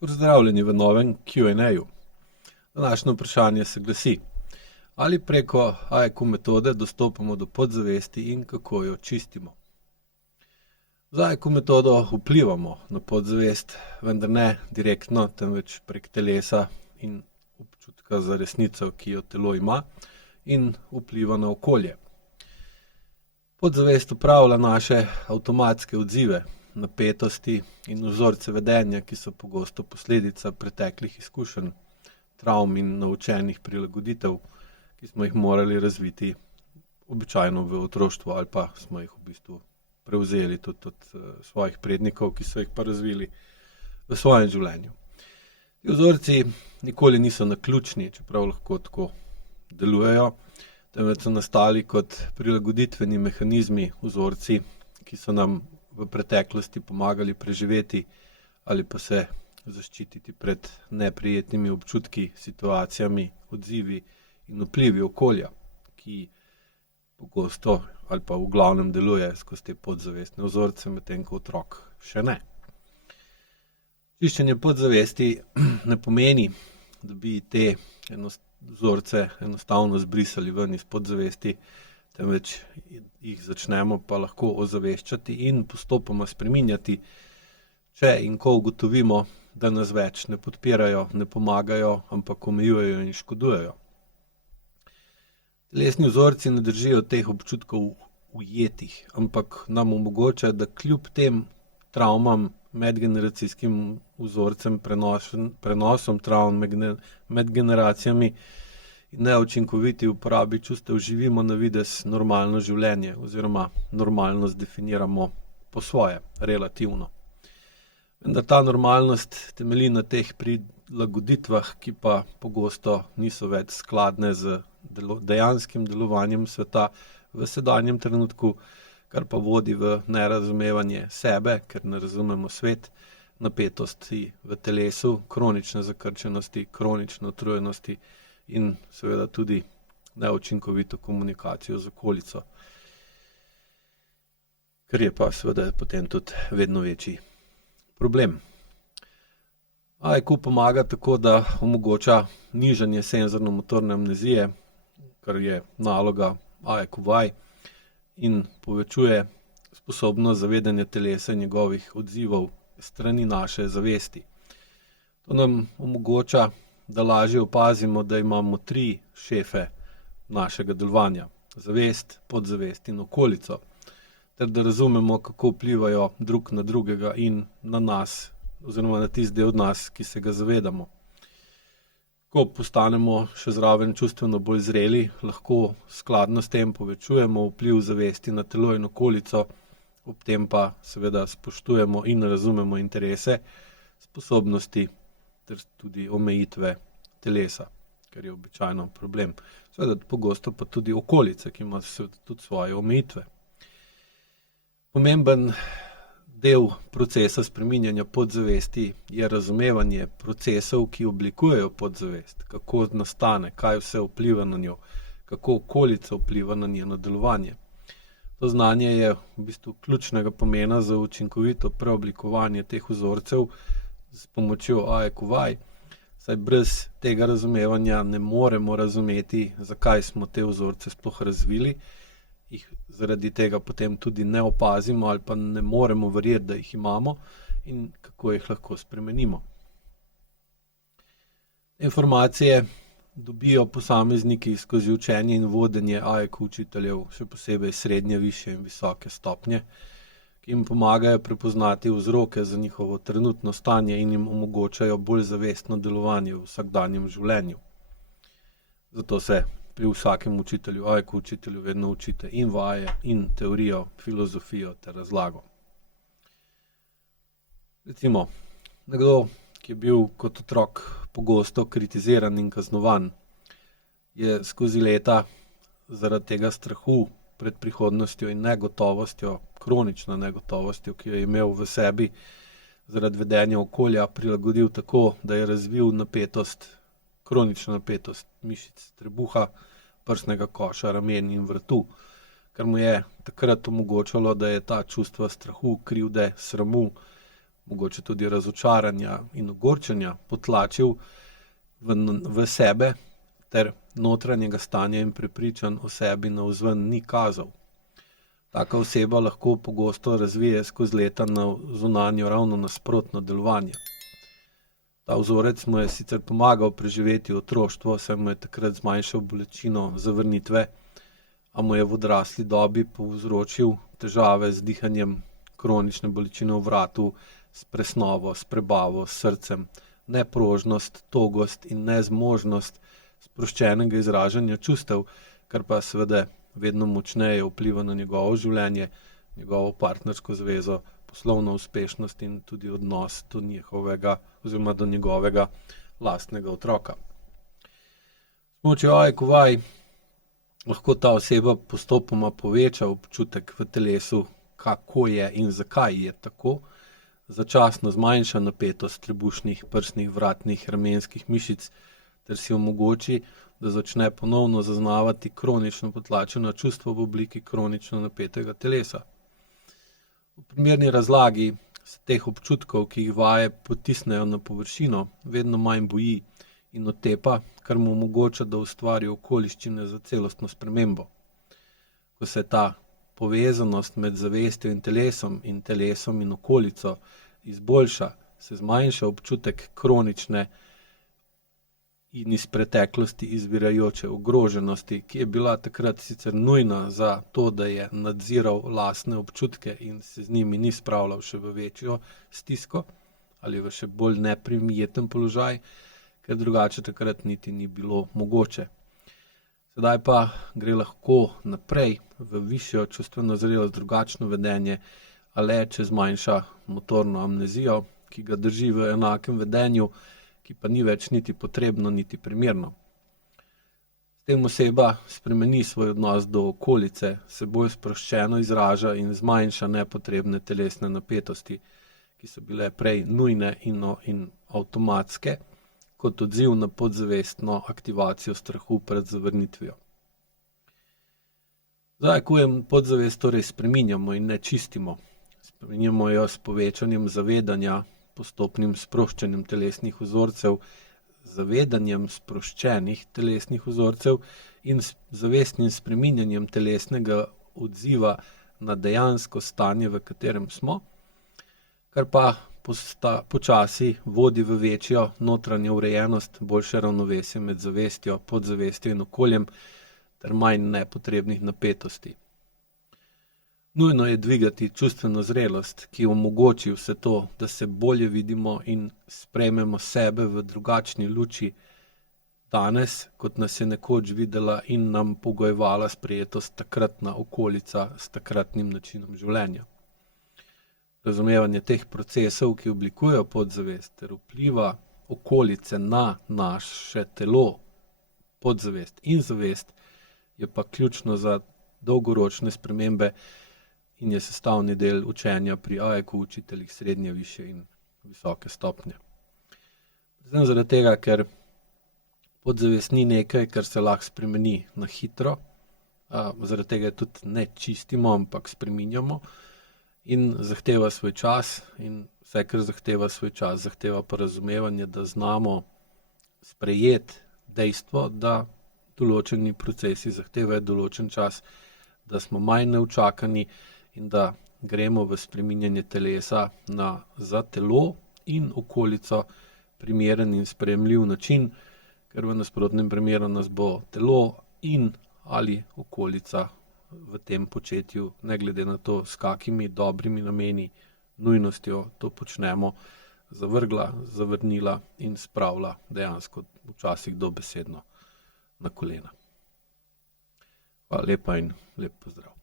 Pozdravljeni v novem Q&A-ju. Današnje vprašanje se glasi: ali preko AEQ metode dostopamo do podzavesti in kako jo čistimo? Z AEQ metodo vplivamo na podzavest, vendar ne direktno, temveč prek telesa in občutka za resnico, ki jo telo ima, in vpliva na okolje. Podzavest upravlja naše avtomatske odzive, napetosti in vzorce vedenja, ki so pogosto posledica preteklih izkušenj, travm in naučenih prilagoditev, ki smo jih morali razviti običajno v otroštvu ali pa smo jih v bistvu prevzeli tudi od svojih prednikov, ki so jih pa razvili v svojem življenju. Ti vzorci nikoli niso naključni, čeprav lahko tako delujejo, temveč so nastali kot prilagoditveni mehanizmi, vzorci, ki so nam v preteklosti pomagali preživeti ali pa se zaščititi pred neprijetnimi občutki, situacijami, odzivi in vplivi okolja, ki pogosto ali pa v glavnem deluje skozi te podzavestne vzorce, medtem ko otrok še ne. Čiščenje podzavesti ne pomeni, da bi te vzorce enostavno zbrisali ven iz podzavesti, temveč jih začnemo pa lahko ozaveščati in postopoma spreminjati, če in ko ugotovimo, da nas več ne podpirajo, ne pomagajo, ampak omejujejo in škodujejo. Telesni vzorci ne držijo teh občutkov ujetih, ampak nam omogočajo, da kljub tem travmam, medgeneracijskim vzorcem, prenosom travm med generacijami in neučinkoviti uporabi čustev živimo na videz normalno življenje oziroma normalnost definiramo po svoje, relativno. Vendar ta normalnost temelji na teh prilagoditvah, ki pa pogosto niso več skladne z dejanskim delovanjem sveta v sedanjem trenutku, kar pa vodi v nerazumevanje sebe, ker ne razumemo svet, napetosti v telesu, kronične zakrčenosti, kronične utrujenosti in seveda tudi neučinkovito komunikacijo z okolico, kar je pa seveda potem tudi vedno večji problem. AEQ pomaga tako, da omogoča nižanje senzorno-motorne amnezije, kar je naloga AEQ vaj, in povečuje sposobnost zavedanja telesa in njegovih odzivov strani naše zavesti. To nam omogoča, da lažje opazimo, da imamo 3 šefe našega delovanja: zavest, podzavest in okolico, ter da razumemo, kako vplivajo drug na drugega in na nas, oziroma na tisti del od nas, ki se ga zavedamo. Ko postanemo še zraven čustveno bolj zreli, lahko skladno s tem povečujemo vpliv zavesti na telo in okolico, ob tem pa seveda spoštujemo in razumemo interese, sposobnosti ter tudi omejitve telesa, kar je običajno problem. Seveda pogosto pa tudi okolice, ki ima tudi svoje omejitve. Pomemben del procesa spreminjanja podzavesti je razumevanje procesov, ki oblikujejo podzavest, kako nastane, kaj vse vpliva na njo, kako okolica vpliva na njeno delovanje. To znanje je v bistvu ključnega pomena za učinkovito preoblikovanje teh vzorcev s pomočjo AEQ vaj, saj brez tega razumevanja ne moremo razumeti, zakaj smo te vzorce sploh razvili, jih zaradi tega potem tudi ne opazimo ali pa ne moremo verjeti, da jih imamo in kako jih lahko spremenimo. Informacije dobijo posamezniki skozi učenje in vodenje AEQ učiteljev, še posebej srednje, višje in visoke stopnje, ki jim pomagajo prepoznati vzroke za njihovo trenutno stanje in jim omogočajo bolj zavestno delovanje v vsakdanjem življenju. Zato se pri vsakem učitelju, AEQ učitelju, vedno učite in vaje, in teorijo, filozofijo ter razlago. Recimo, nekdo, ki je bil kot otrok pogosto kritiziran in kaznovan, je skozi leta zaradi tega strahu pred prihodnostjo in negotovostjo, kronično negotovostjo, ki jo je imel v sebi zaradi vedenja okolja, prilagodil tako, da je razvil napetost, kronično napetost mišic trebuha, prsnega koša, ramen in vratu, kar mu je takrat omogočalo, da je ta čustva strahu, krivde, sramu mogoče tudi razočaranja in ogorčenja potlačil v sebe ter notranjega stanja in prepričanj o sebi navzven ni kazal. Taka oseba lahko pogosto razvije skozi leta na zunanjo ravno nasprotno delovanje. Ta vzorec mu je sicer pomagal preživeti otroštvo, saj mu je takrat zmanjšal bolečino zavrnitve, a mu je v odrasli dobi povzročil težave z dihanjem, kronične bolečine v vratu, s presnovo, s prebavo, s srcem, neprožnost, togost in nezmožnost sproščenega izražanja čustev, kar pa seveda vedno močneje vpliva na njegovo življenje, njegovo partnersko zvezo, poslovno uspešnost in tudi odnos do njihovega oziroma do njegovega lastnega otroka. S pomočjo AIQ vaj lahko ta oseba postopoma poveča občutek v telesu, kako je in zakaj je tako, začasno zmanjša napetost trebušnih, prsnih, vratnih, ramenskih mišic ter si omogoči, da začne ponovno zaznavati kronično potlačena čustva v obliki kronično napetega telesa. V primerni razlagi se teh občutkov, ki jih vaje potisnejo na površino, vedno manj boji in otepa, kar mu omogoča, da ustvari okoliščine za celostno spremembo. Ko se ta povezanost med zavestjo in telesom in okolico izboljša, se zmanjša občutek kronične in iz preteklosti izvirajoče ogroženosti, ki je bila takrat sicer nujna za to, da je nadziral lastne občutke in se z njimi ni spravljal še v večjo stisko ali v še bolj neprimeten položaj, ker drugače takrat niti ni bilo mogoče. Sedaj pa gre lahko naprej v višjo čustveno zrelost, drugačno vedenje, a le če zmanjša motorno amnezijo, ki ga drži v enakem vedenju, ki pa ni več niti potrebno, niti primerno. S tem oseba spremeni svoj odnos do okolice, se bolj sproščeno izraža in zmanjša nepotrebne telesne napetosti, ki so bile prej nujne in avtomatske, kot odziv na podzavestno aktivacijo strahu pred zavrnitvijo. Z AIQ-jem podzavest torej spreminjamo in ne čistimo. Spreminjamo jo s povečanjem zavedanja, postopnim sproščanjem telesnih vzorcev, zavedanjem sproščenih telesnih vzorcev in zavestnim spreminjanjem telesnega odziva na dejansko stanje, v katerem smo, kar pa počasi vodi v večjo notranjo urejenost, boljše ravnovesje med zavestjo, podzavestjo in okoljem ter manj nepotrebnih napetosti. Nujno je dvigati čustveno zrelost, ki omogoči vse to, da se bolje vidimo in sprejmemo sebe v drugačni luči danes, kot nas je nekoč videla in nam pogojevala sprejetost takratna okolica s takratnim načinom življenja. Razumevanje teh procesov, ki oblikujejo podzavest ter vpliva okolice na naše telo, podzavest in zavest, je pa ključno za dolgoročne spremembe in je sestavni del učenja pri AIQ učiteljih srednje, višje in visoke stopnje. Predvsem zaradi tega, ker podzavest ni nekaj, kar se lahko spremeni na hitro, zaradi tega tudi ne čistimo, ampak spreminjamo in zahteva svoj čas in vse, kar zahteva svoj čas, zahteva pa razumevanje, da znamo sprejeti dejstvo, da določeni procesi zahtevajo določen čas, da smo manj neučakani in da gremo v spreminjanje telesa na za telo in okolico primeren in sprejemljiv način, ker v nasprotnem primeru nas bo telo in ali okolica v tem početju, ne glede na to, s kakimi dobrimi nameni, nujnostjo to počnemo, zavrgla, zavrnila in spravila dejansko včasih dobesedno na kolena. Hvala lepa in lep pozdrav.